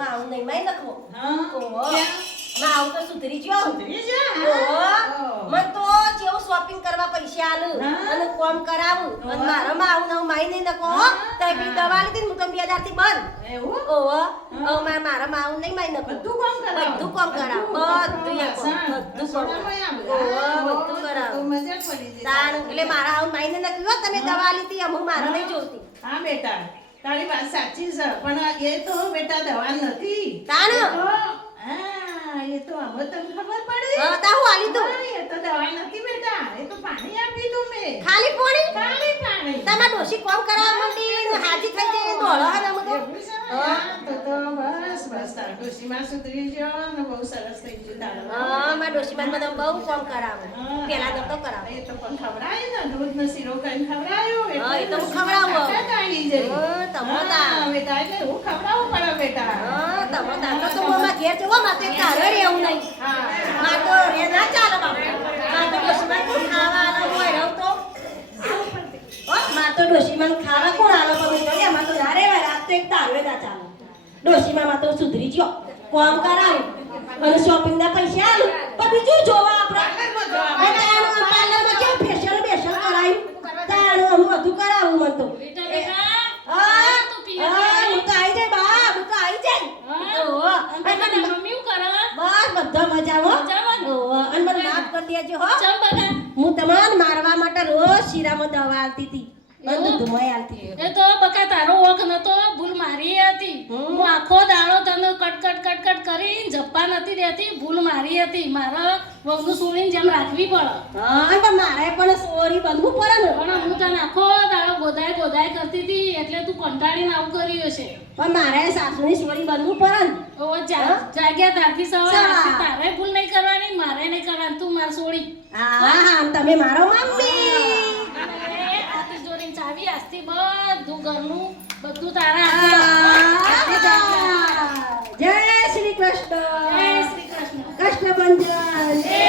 માં આવું નહીં માઈ નખવો ઓહો કેમ? માં આવું તો સુધરી ગયો સુધરી જા, ઓહો હા. મન તો જેવું શોપિંગ કરવા પૈસા આલું હા. અને કોમ કરાવું અને ઓહો. મારા માં આવું નવું માઈ નહીં નખવો હા. તો પેલી દવા લીધી ને હું તો 2000 થી બંધ એવું? ઓહો હા. હવે મારા માં આવું નહીં માઈ નખવો બધું કામ કરાવો? બધું કામ કરાવ બધું એ કામ, હા, બધું કામ રસોડામાંય આમ. ઓહો હા, બધું કરાવ તો મજા પડી જશે. તાણ એટલે મારા આવું માઈને નખ્યું તમે દવા લીધી હું મારા નહીં જોતી હા બેટા, તારી વાત સાચી છે, પણ એ તો બેટા દવા નથી. તાણ? એ તો, હા, એ તો હવે તને ખબર પડી? હા તા હું આલી તું હા, એ તો દવા નથી બેટા, એ તો પાણી આપી તું મેં. ખાલી પોણી ખાલી પાણી. તમાર ડોશી કોમ કરાવવા માંડી ને હાજી થઈ જાય દોડો હે ને બધું એવું છે? હા, તો બસ બસ તારા ડોશીમાં સુધરી ગયો ને બહુ સરસ થઈ ગયું તારું. હા માર ડોશી મને બહુ કોમ કરાવે હા. પેલા નતો કરાવે એ તો પણ ખવડાય ને, દૂધનો શીરો કરીને ખવડાયું. હા, એ તો હું ડોશીમાં ખવડાવું. તાકાત આવી જઈ. હા, તમો તા. હા, બેટા, એટલે હું ખવડાવવું પડે બેટા. હા તમો તાતો તો મોમાં ઘેર જવો માતે તારે રહેવું નહીં હા. માર તો રે ના ચાલે બાપુ માર તો ડોશી મને ખાવા આલો હોય રહું તો માર તો ડોશી મને ખાવા કોણ આલો પણ તો એમાં તો ના રહેવાય રાત તો એક તારે ના ચાલે ડોશીમાં માં તો સુધરી ગયો કોમ કરાવું અને શોપિંગ ના પૈસા આલું પણ બીજું જોવા આપણે પાર્લરમાં કેવું ફેશિયલ બેશિયલ કરાયું તાણું હું બધું કરાવું મને તો હા, હું તો આઈ જાય બા હું તો આઈ જાય ઓહો અને બસ બધા મજામાં ઓહો અને મને માફ કરી દેજો હો હું તમને મારવા માટે રોજ શીરામાં દવા આલતી હતી અને દૂધમાં આલતી હતી એ તો બકા તારો ઓખ નતો ભૂલ મારી હતી હું આખો દાડો તને કટ કરી જપ્પા નથી દેતી ભૂલ મારી હતી મારા વહુનું સુણીને જેમ રાખવી પડે હા પણ મારે પણ સોરી બનવું પડે ને પણ હું તને આખો દાડો ગોદાય કરતી હતી એટલે તું કંટાળીને આવું કર્યું છે પણ મારે સાસુની સોરી બનવું પડે ને ઓ જાગ્યા ત્યારથી સવારે તારે ભૂલ નહીં કરવાની મારે નહીં કરવાની તું માર સોળી હા હા તમે મારો મમ્મી આ તિજોરીની ચાવી આજથી બધું ઘરનું બધું તારા હાથમાં. જય શ્રી કૃષ્ણ જય શ્રી કૃષ્ણ કૃષ્ણ બંધન જય